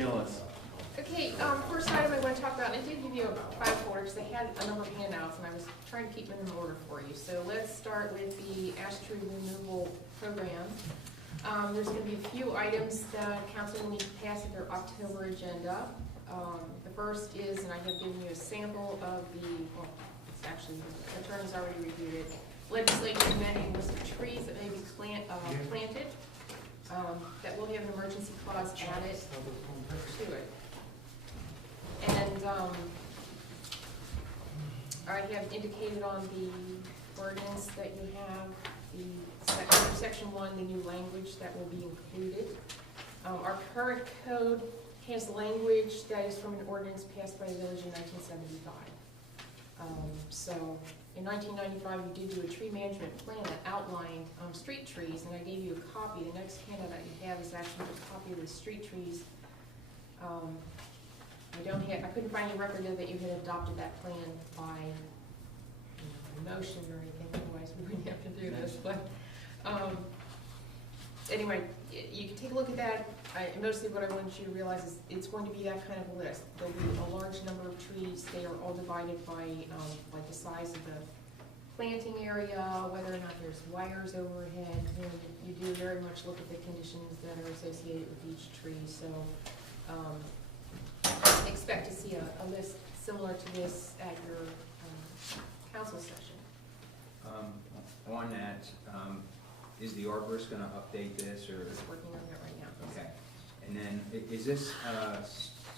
Alice. Okay, first item I want to talk about, and I did give you a file folder because I had a number of handouts and I was trying to keep them in order for you. So let's start with the ash tree removal program. There's going to be a few items that council will need to pass at their October agenda. The first is, and I have given you a sample of the, well, it's actually, the attorney's already reviewed it, legislation amending list of trees that may be planted, that will have an emergency clause added to it. And I have indicated on the ordinance that you have the section 1, the new language that will be included. Our current code has language that is from an ordinance passed by the village in 1975. So in 1995, you did do a tree management plan that outlined street trees, and I gave you a copy. The next handout that you have is actually a copy of the street trees. I couldn't find any record of that you had adopted that plan by motion or anything, otherwise we wouldn't have to do this, but anyway, you can take a look at that. Mostly what I want you to realize is it's going to be that kind of a list. There'll be a large number of trees. They are all divided by like the size of the planting area, whether or not there's wires overhead. You do very much look at the conditions that are associated with each tree. So expect to see a list similar to this at your council session. On that, is the arborist going to update this, or? He's working on it right now. Okay. And then, is this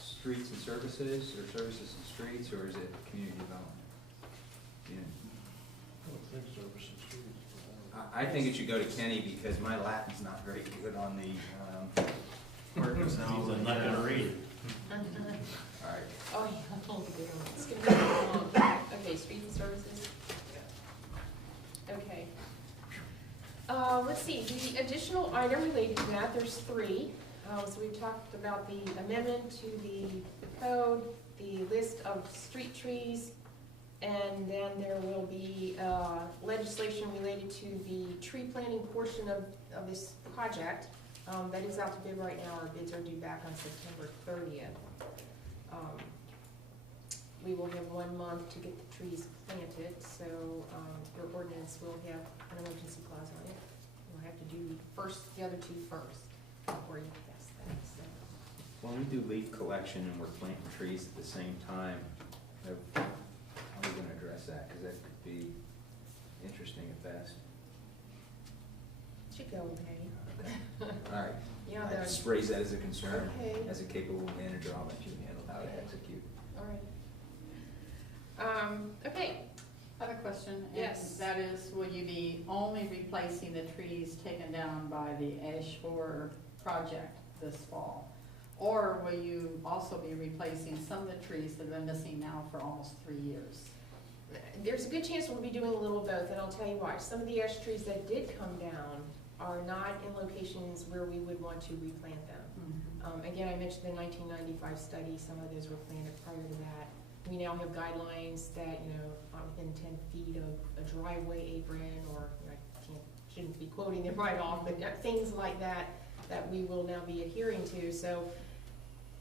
streets and services, or services and streets, or is it community development? Yeah. I don't think service and streets. I think it should go to Kenny, because my Latin's not very good on the, I'm not gonna read it. all right. Oh, yeah, it's gonna be long. Okay, streets and services. Okay. Let's see, the additional item related to that, there's 3. So we've talked about the amendment to the code, the list of street trees, and then there will be legislation related to the tree planting portion of this project. That is out to bid right now. Our bids are due back on September 30th. We will have 1 month to get the trees planted, so your ordinance will have an emergency clause on it. You'll have to do the other 2 first before you pass that. So. When we do leaf collection and we're planting trees at the same time, how are we going to address that? Because that could be interesting at best. Should go okay. Okay. All right. Yeah, I just raise that as a concern. Okay. As a capable manager, I'll let you handle how to execute. All right. Okay. I have a question. And Yes. that is, will you be only replacing the trees taken down by the ash borer project this fall? Or will you also be replacing some of the trees that have been missing now for almost 3 years? There's a good chance we'll be doing a little both, and I'll tell you why. Some of the ash trees that did come down are not in locations where we would want to replant them. Again, I mentioned the 1995 study. Some of those were planted prior to that. We now have guidelines that, within 10 feet of a driveway apron, or shouldn't be quoting them right off, but things like that we will now be adhering to. So,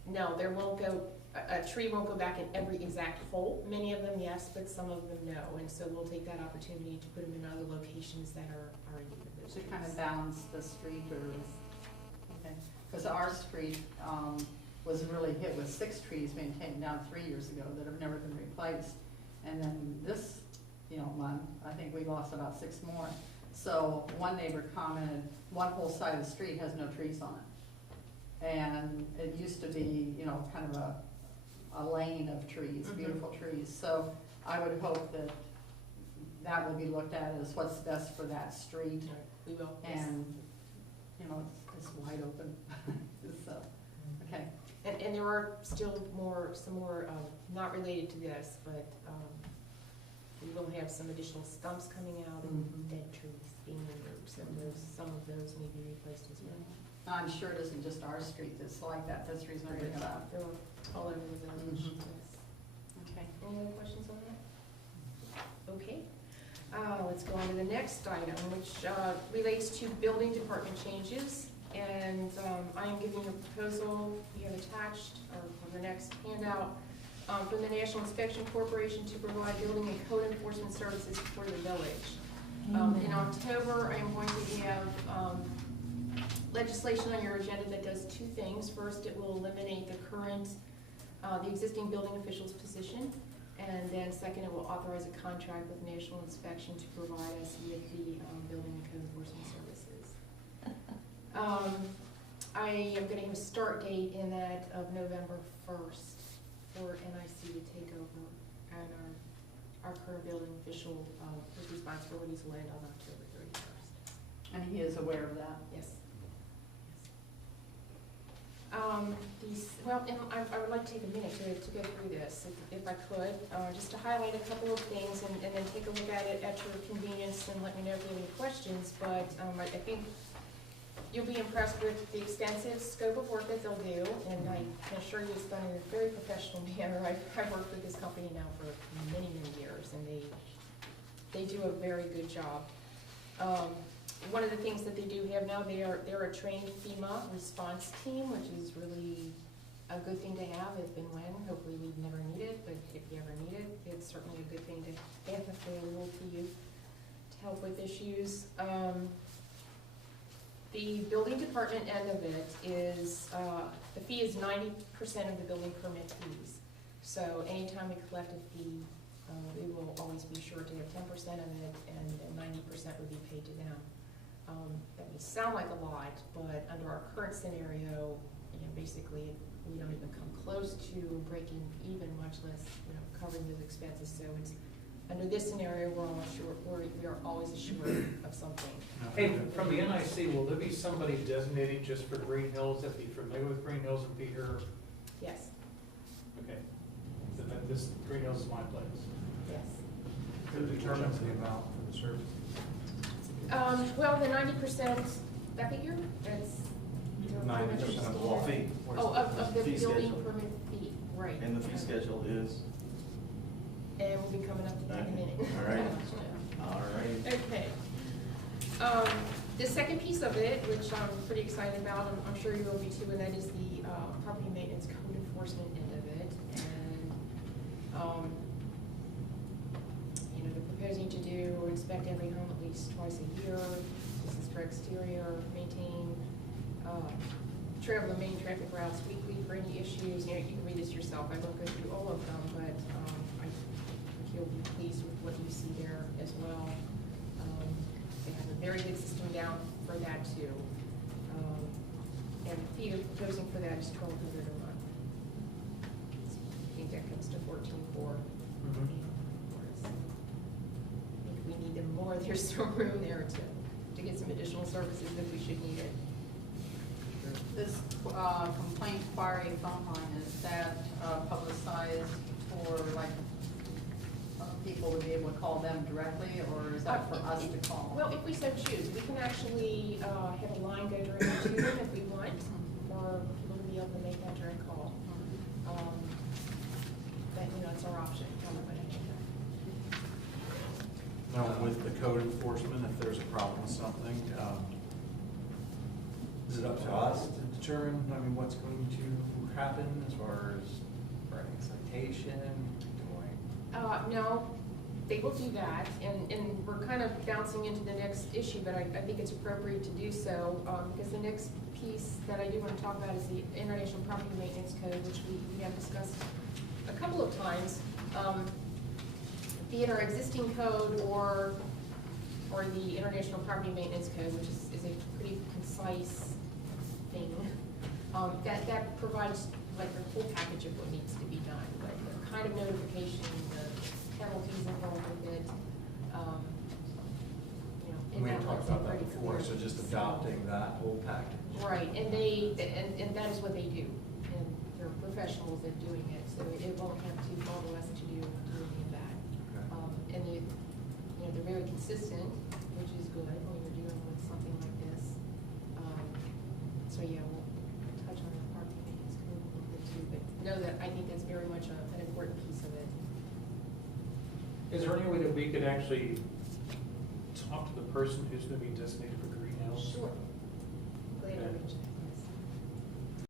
no, a tree won't go back in every exact hole. Many of them, yes, but some of them, no. And so we'll take that opportunity to put them in other locations that are in need of those To trees. kind of balance the street, or, okay, because our street was really hit with 6 trees being taken down 3 years ago that have never been replaced. And then this, month, I think we lost about 6 more. So one neighbor commented, one whole side of the street has no trees on it. And it used to be, kind of a lane of trees, beautiful trees. So I would hope that that will be looked at as what's best for that street. We will. And, it's wide open, so, okay. And there are still some more, not related to this, but we will have some additional stumps coming out and dead trees being removed. So some of those may be replaced as well. I'm sure it isn't just our street that's like that, that's the reason I bring it up. They're all over the village. Okay. Any other questions on that? Okay. Let's go on to the next item, which relates to building department changes. and I am giving a proposal, you have attached, or for the next handout, from the National Inspection Corporation to provide building and code enforcement services for the village. In October, I am going to have legislation on your agenda that does two things. First, it will eliminate the existing building official's position. And then second, it will authorize a contract with National Inspection to provide us with the building and code enforcement services. I am going to have a start date in that of November 1st for NIC to take over, and our current building official, his responsibilities will end on October 31st. And he is aware of that. Yes. And I would like to take a minute to go through this, if I could, just to highlight a couple of things and then take a look at it at your convenience and let me know if you have any questions. But I think you'll be impressed with the extensive scope of work that they'll do, and I can assure you it's done in a very professional manner. I've worked with this company now for many, many years, and they do a very good job. One of the things that they do have now, they're a trained FEMA response team, which is really a good thing to have if and when. Hopefully we'd never need it, but if you ever need it, it's certainly a good thing to have available to you to help with issues. The building department end of it is, the fee is 90% of the building permit fees. So anytime we collect a fee, we will always be sure to have 10% of it, and 90% would be paid to them. That may sound like a lot, but under our current scenario, basically we don't even come close to breaking even, much less covering those expenses. So it's under this scenario, we are always assured of something. Hey, from the NIC, will there be somebody designated just for Greenhills that be familiar with Greenhills and be here? Yes. Okay. So that this Greenhills is my place. Yes. Who determines the amount for the service? Well, the 90%, that figure, that's. 90% of the wall fee. Oh, of the Fee building schedule. permit fee, right. And the fee schedule is? And we'll be coming up to that in a minute. All right. All right. Okay. The second piece of it, which I'm pretty excited about, I'm sure you will be too, and that is the property maintenance code enforcement end of it. And, they're proposing to do inspect every home at least twice a year. This is for exterior, maintain, travel the main traffic routes weekly for any issues. You can read this yourself. I won't go through all of them, but I think you'll be pleased with what you see there as well. They have a very good system down for that too. And the fee they're proposing for that is $1,200 a month. I think that comes to $14,400. I think we need them more. There's still room there to get some additional services if we should need it. This complaint inquiry phone line, is that publicized for people to be able to call them directly, or is that for us to call? Well, if we so choose, we can actually have a line go directly to them if we want, or people to be able to make that direct call. But, it's our option. Now, with the code enforcement, if there's a problem with something, is it up to us to determine, what's going to happen as far as writing citation? No, they will do that, and we're kind of bouncing into the next issue, but I think it's appropriate to do so, because the next piece that I do want to talk about is the International Property Maintenance Code, which we have discussed a couple of times. Be it our existing code or the International Property Maintenance Code, which is a pretty concise thing, that provides the full package of what needs to be done, but the kind of notification, the penalties involved with it, We had talked about that before, so just adopting that whole package. Right, and that is what they do, and they're professionals at doing it, so it won't have to follow us to do any of that. Okay. And they're very consistent, which is good when you're dealing with something like this. So yeah, we'll touch on the property maintenance code a little bit too, but know that I think that's very much an important piece of it. Is there any way that we could actually talk to the person who's going to be designated for Greenhills? Sure.